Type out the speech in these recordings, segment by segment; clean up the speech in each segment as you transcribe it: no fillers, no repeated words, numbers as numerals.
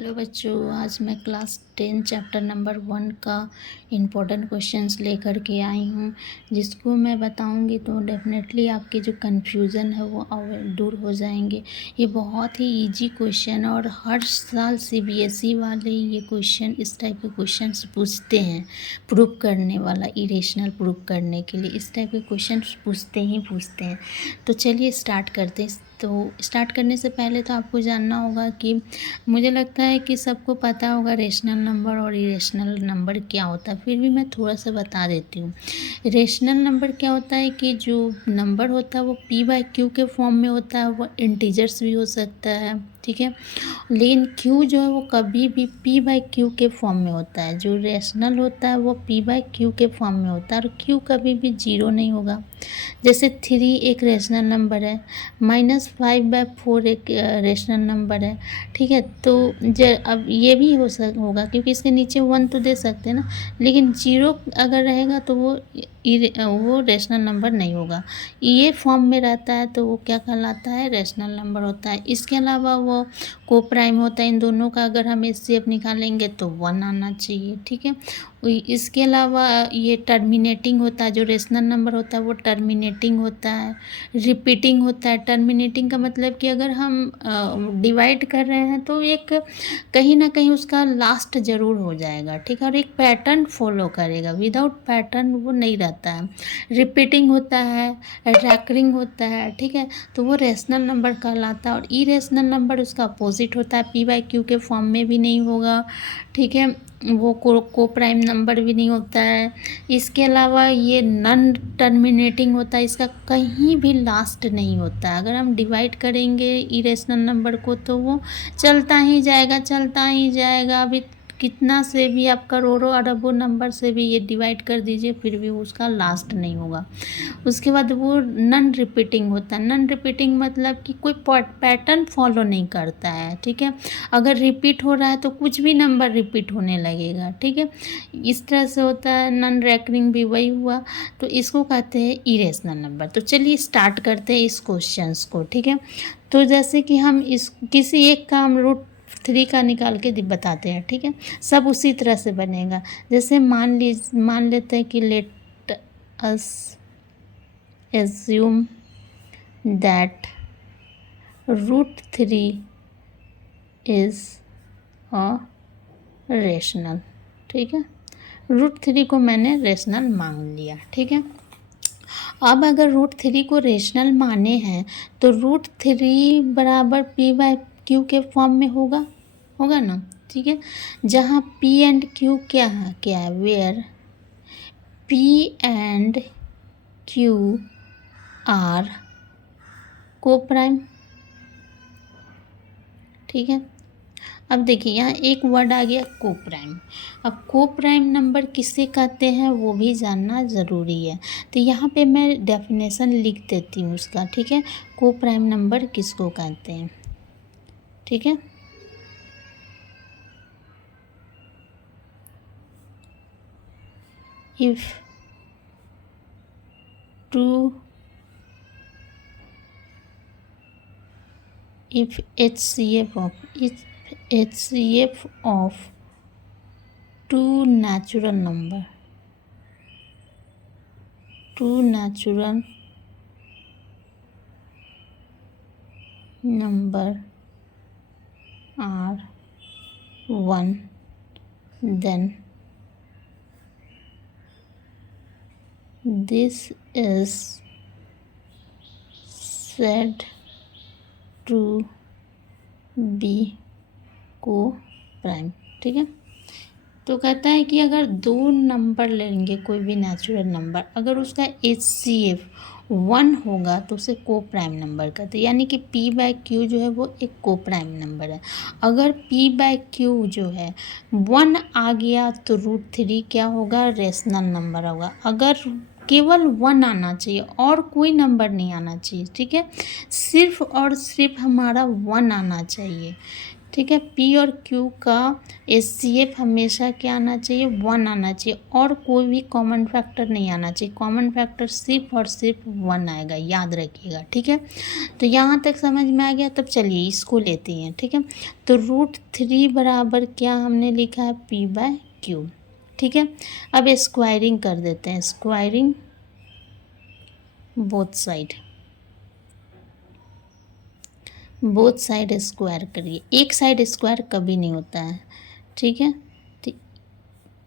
Hello बच्चों, आज मैं क्लास 10 चैप्टर नंबर 1 का इम्पोर्टेंट क्वेश्चंस लेकर के आई हूँ, जिसको मैं बताऊँगी तो डेफिनेटली आपके जो कन्फ्यूज़न है वो दूर हो जाएंगे। ये बहुत ही इजी क्वेश्चन और हर साल सीबीएसई वाले ये क्वेश्चन इस टाइप के क्वेश्चंस पूछते हैं। प्रूव करने वाला, इरेशनल प्रूव करने के लिए इस टाइप के क्वेश्चन पूछते हैं। तो चलिए स्टार्ट करते हैं। तो स्टार्ट करने से पहले तो आपको जानना होगा कि मुझे लगता है कि सबको पता होगा रेशनल नंबर और इरेशनल नंबर क्या होता है, फिर भी मैं थोड़ा सा बता देती हूँ। रेशनल नंबर क्या होता है कि जो नंबर होता है वो p/q के फॉर्म में होता है, वो इंटीजर्स भी हो सकता है, ठीक है। लेकिन q जो है वो कभी भी p/q के फॉर्म में होता है। जो रेशनल होता है वो p/q के फॉर्म में होता है और q कभी भी जीरो नहीं होगा। जैसे 3 एक रेशनल नंबर है, -5/4 एक रेशनल नंबर है, ठीक है। तो अब ये भी होगा क्योंकि इसके नीचे 1 तो दे सकते हैं ना, लेकिन 0 अगर रहेगा तो वो रेशनल नंबर नहीं होगा। ये फॉर्म में रहता है तो वो क्या कहलाता है, रेशनल नंबर होता है। इसके अलावा वो को प्राइम होता है। इन दोनों का अगर हम एचसीएफ निकालेंगे तो 1 आना चाहिए, ठीक है। इसके अलावा ये टर्मिनेटिंग होता है। जो रेशनल नंबर होता है वो टर्मिनेटिंग होता है, रिपीटिंग होता है। टर्मिनेटिंग का मतलब कि अगर हम डिवाइड कर रहे हैं तो एक कहीं ना कहीं उसका लास्ट ज़रूर हो जाएगा, ठीक है, और एक पैटर्न फॉलो करेगा। विदाउट पैटर्न वो नहीं रहता है। रिपीटिंग होता है, रैकरिंग होता है, ठीक है, तो वो रेशनल नंबर कहलाता है। और इरेशनल नंबर उसका अपोजिट होता है, p/q के फॉर्म में भी नहीं होगा, ठीक है, वो को प्राइम नंबर भी नहीं होता है। इसके अलावा ये नॉन टर्मिनेटिंग होता है, इसका कहीं भी लास्ट नहीं होता है। अगर हम डिवाइड करेंगे इरेशनल नंबर को तो वो चलता ही जाएगा। अभी कितना से भी आप करोड़ों अरबों नंबर से भी ये डिवाइड कर दीजिए फिर भी उसका लास्ट नहीं होगा। उसके बाद वो नॉन रिपीटिंग होता है। नॉन रिपीटिंग मतलब कि कोई पैटर्न फॉलो नहीं करता है, ठीक है। अगर रिपीट हो रहा है तो कुछ भी नंबर रिपीट होने लगेगा, ठीक है। इस तरह से होता है। नॉन रैकरिंग भी वही हुआ, तो इसको कहते हैं इरेशनल नंबर। तो चलिए स्टार्ट करते हैं इस क्वेश्चंस को, ठीक है। तो जैसे कि हम इस किसी एक का हम √3 का निकाल के बताते हैं, ठीक है। सब उसी तरह से बनेगा। जैसे मान लेते हैं कि let us assume that √3 is a rational, ठीक है। √3 को मैंने रेशनल मान लिया, ठीक है। अब अगर √3 को रेशनल माने हैं तो √3 बराबर p/q के फॉर्म में होगा ना, ठीक है। जहाँ p एंड q क्या है, where p and q are coprime, ठीक है। अब देखिए यहाँ एक वर्ड आ गया को प्राइम। अब को प्राइम नंबर किसे कहते हैं वो भी जानना ज़रूरी है। तो यहाँ पे मैं डेफिनेशन लिख देती हूँ उसका, ठीक है। को प्राइम नंबर किसको कहते हैं, ठीक है। If HCF of two natural number are 1, then this is said to be को प्राइम, ठीक है। तो कहता है कि अगर दो नंबर लेंगे, कोई भी नेचुरल नंबर, अगर उसका HCF 1 होगा तो उसे को प्राइम नंबर कहते हैं। यानी कि p/q जो है वो एक को प्राइम नंबर है। अगर p/q जो है 1 आ गया तो √3 क्या होगा, रेशनल नंबर होगा। अगर केवल 1 आना चाहिए और कोई नंबर नहीं आना चाहिए, ठीक है। सिर्फ और सिर्फ हमारा 1 आना चाहिए ठीक है। पी और क्यू का HCF हमेशा क्या आना चाहिए, 1 आना चाहिए, और कोई भी कॉमन फैक्टर नहीं आना चाहिए। कॉमन फैक्टर सिर्फ और सिर्फ 1 आएगा, याद रखिएगा, ठीक है। तो यहाँ तक समझ में आ गया। तब चलिए इसको लेते हैं, ठीक है। तो √3 बराबर क्या हमने लिखा है, P/Q, ठीक है। अब स्क्वायरिंग कर देते हैं, स्क्वायरिंग बोथ साइड स्क्वायर करिए। एक साइड स्क्वायर कभी नहीं होता है, ठीक है। तो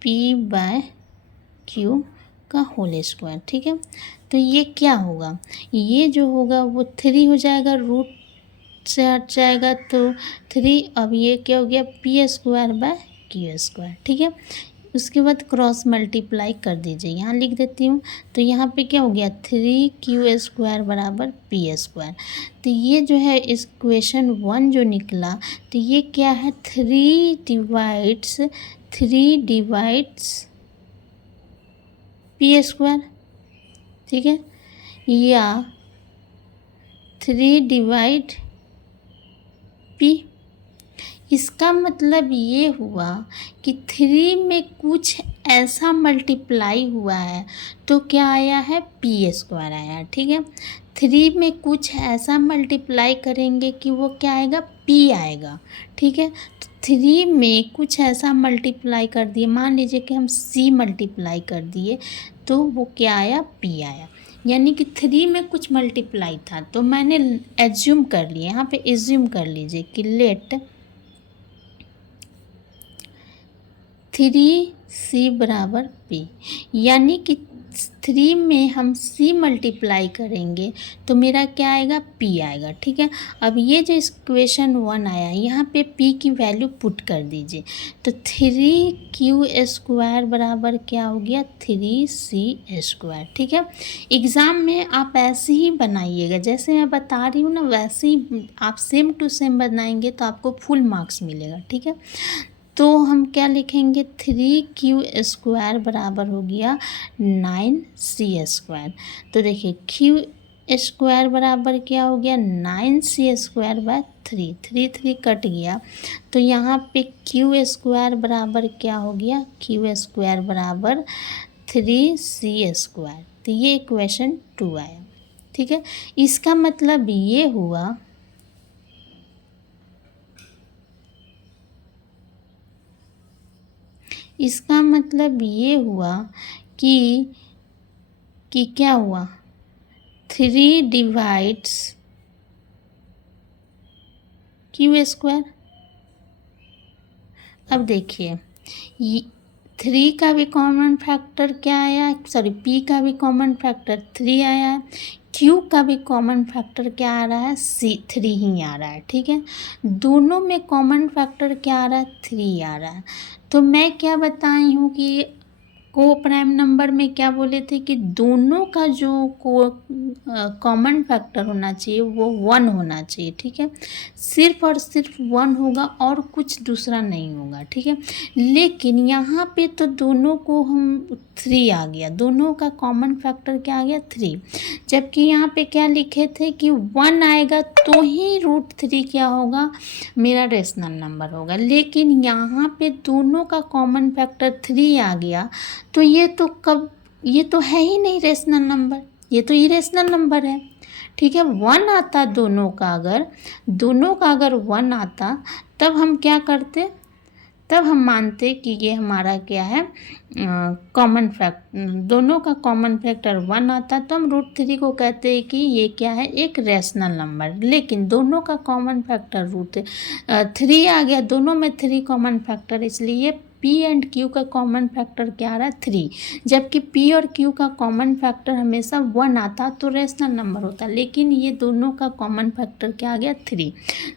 P/Q का होल स्क्वायर, ठीक है। तो ये क्या होगा, ये जो होगा वो 3 हो जाएगा, रूट से हट जाएगा तो 3। अब ये क्या हो गया, P²/Q², ठीक है। उसके बाद क्रॉस मल्टीप्लाई कर दीजिए, यहाँ लिख देती हूँ। तो यहाँ पे क्या हो गया, 3Q² बराबर P²। तो ये जो है इक्वेशन 1 जो निकला, तो ये क्या है, 3 डिवाइड्स P², ठीक है, या 3 डिवाइड P। इसका मतलब ये हुआ कि 3 में कुछ ऐसा मल्टीप्लाई हुआ है तो क्या आया है, P² आया, ठीक है। 3 में कुछ ऐसा मल्टीप्लाई करेंगे कि वो क्या आएगा, P आएगा, ठीक है। तो 3 में कुछ ऐसा मल्टीप्लाई कर दिए, मान लीजिए कि हम C मल्टीप्लाई कर दिए तो वो क्या आया, P आया। यानी कि 3 में कुछ मल्टीप्लाई था, तो मैंने एज्यूम कर लिया, यहाँ पे एज्यूम कर लीजिए कि लेट 3C बराबर P, यानी कि 3 में हम C मल्टीप्लाई करेंगे तो मेरा क्या आएगा, P आएगा, ठीक है। अब ये जो इक्वेशन 1 आया, यहाँ पे P की वैल्यू पुट कर दीजिए। तो 3Q² बराबर क्या हो गया, 3C², ठीक है। एग्ज़ाम में आप ऐसे ही बनाइएगा, जैसे मैं बता रही हूँ ना, वैसे ही आप सेम टू सेम बनाएंगे तो आपको फुल मार्क्स मिलेगा, ठीक है। तो हम क्या लिखेंगे, 3Q² बराबर हो गया 9C²। तो देखिए Q² बराबर क्या हो गया, 9C²/3, 3 कट गया। तो यहाँ पे Q² बराबर क्या हो गया, Q² बराबर 3C²। तो ये इक्वेशन 2 आया, ठीक है। इसका मतलब ये हुआ, इसका मतलब ये हुआ कि क्या हुआ, 3 डिवाइड्स Q²। अब देखिए 3 का भी कॉमन फैक्टर क्या आया, सॉरी P का भी कॉमन फैक्टर 3 आया है, Q का भी कॉमन फैक्टर क्या आ रहा है, 3 ही आ रहा है, ठीक है। दोनों में कॉमन फैक्टर क्या आ रहा है, 3 आ रहा है। तो मैं क्या बताई हूँ कि को प्राइम नंबर में क्या बोले थे कि दोनों का जो कॉमन फैक्टर होना चाहिए वो 1 होना चाहिए, ठीक है। सिर्फ और सिर्फ 1 होगा और कुछ दूसरा नहीं होगा, ठीक है। लेकिन यहाँ पे तो दोनों को हम 3 आ गया, दोनों का कॉमन फैक्टर क्या आ गया, 3। जबकि यहाँ पे क्या लिखे थे कि 1 आएगा तो ही √3 क्या होगा, मेरा रेशनल नंबर होगा। लेकिन यहाँ पे दोनों का कॉमन फैक्टर 3 आ गया, तो ये तो है ही नहीं रेशनल नंबर, ये तो इरेशनल नंबर है, ठीक है। 1 आता दोनों का अगर 1 आता तब हम क्या करते, तब हम मानते कि ये हमारा क्या है, कॉमन दोनों का कॉमन फैक्टर 1 आता तो हम √3 को कहते हैं कि ये क्या है, एक रेशनल नंबर। लेकिन दोनों का कॉमन फैक्टर √3 आ गया, दोनों में 3 कॉमन फैक्टर, इसलिए P एंड Q का कॉमन फैक्टर क्या आ रहा है, 3। जबकि P और Q का कॉमन फैक्टर हमेशा 1 आता तो रेशनल नंबर होता, लेकिन ये दोनों का कॉमन फैक्टर क्या आ गया, 3।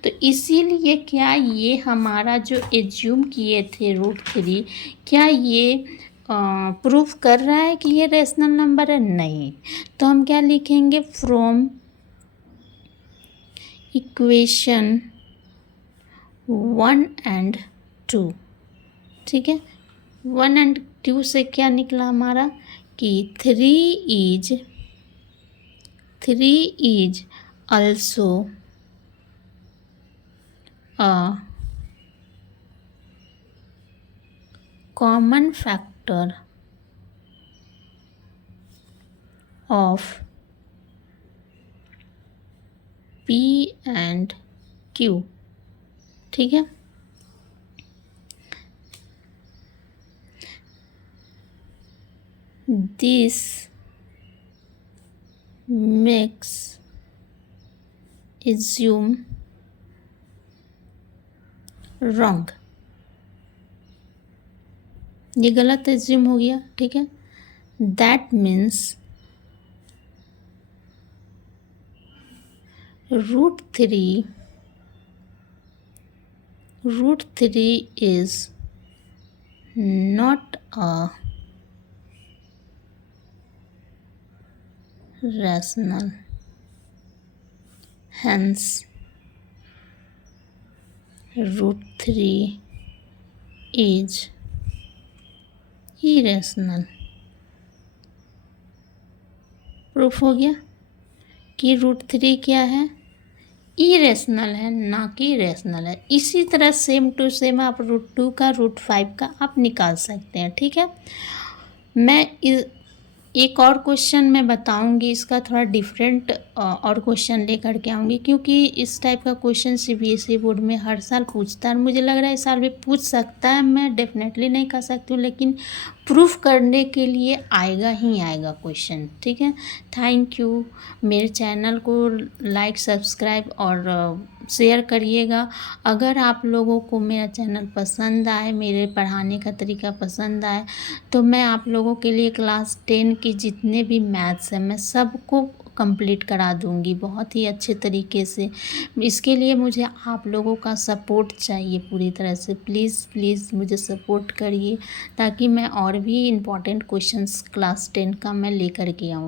तो इसीलिए क्या ये हमारा जो एज्यूम किए थे √3, क्या ये प्रूफ कर रहा है कि ये रेशनल नंबर है, नहीं। तो हम क्या लिखेंगे, फ्रॉम इक्वेशन 1 एंड 2, ठीक है। 1 एंड 2 से क्या निकला हमारा कि 3 is also a common factor of P and Q, ठीक है। दिस मेक्स assume wrong, ये गलत एज्यूम हो गया, ठीक है। That means √3 is not a rational, hence √3 is irrational। Proof हो गया कि √3 क्या है, इरेशनल है, ना कि रेशनल है। इसी तरह सेम टू सेम आप √2 का √5 का आप निकाल सकते हैं, ठीक है। मैं एक और क्वेश्चन मैं बताऊंगी, इसका थोड़ा डिफरेंट और क्वेश्चन लेकर के आऊँगी, क्योंकि इस टाइप का क्वेश्चन CBSE बोर्ड में हर साल पूछता है और मुझे लग रहा है इस साल भी पूछ सकता है। मैं डेफिनेटली नहीं कह सकती हूँ, लेकिन प्रूफ करने के लिए आएगा ही आएगा क्वेश्चन, ठीक है। Thank you. मेरे चैनल को लाइक, सब्सक्राइब और शेयर करिएगा। अगर आप लोगों को मेरा चैनल पसंद आए, मेरे पढ़ाने का तरीका पसंद आए, तो मैं आप लोगों के लिए क्लास 10 के जितने भी मैथ्स हैं मैं सबको कंप्लीट करा दूंगी बहुत ही अच्छे तरीके से। इसके लिए मुझे आप लोगों का सपोर्ट चाहिए पूरी तरह से। प्लीज़ प्लीज़ मुझे सपोर्ट करिए, ताकि मैं और भी इम्पॉर्टेंट क्वेश्चंस क्लास 10 का मैं लेकर के आऊँ।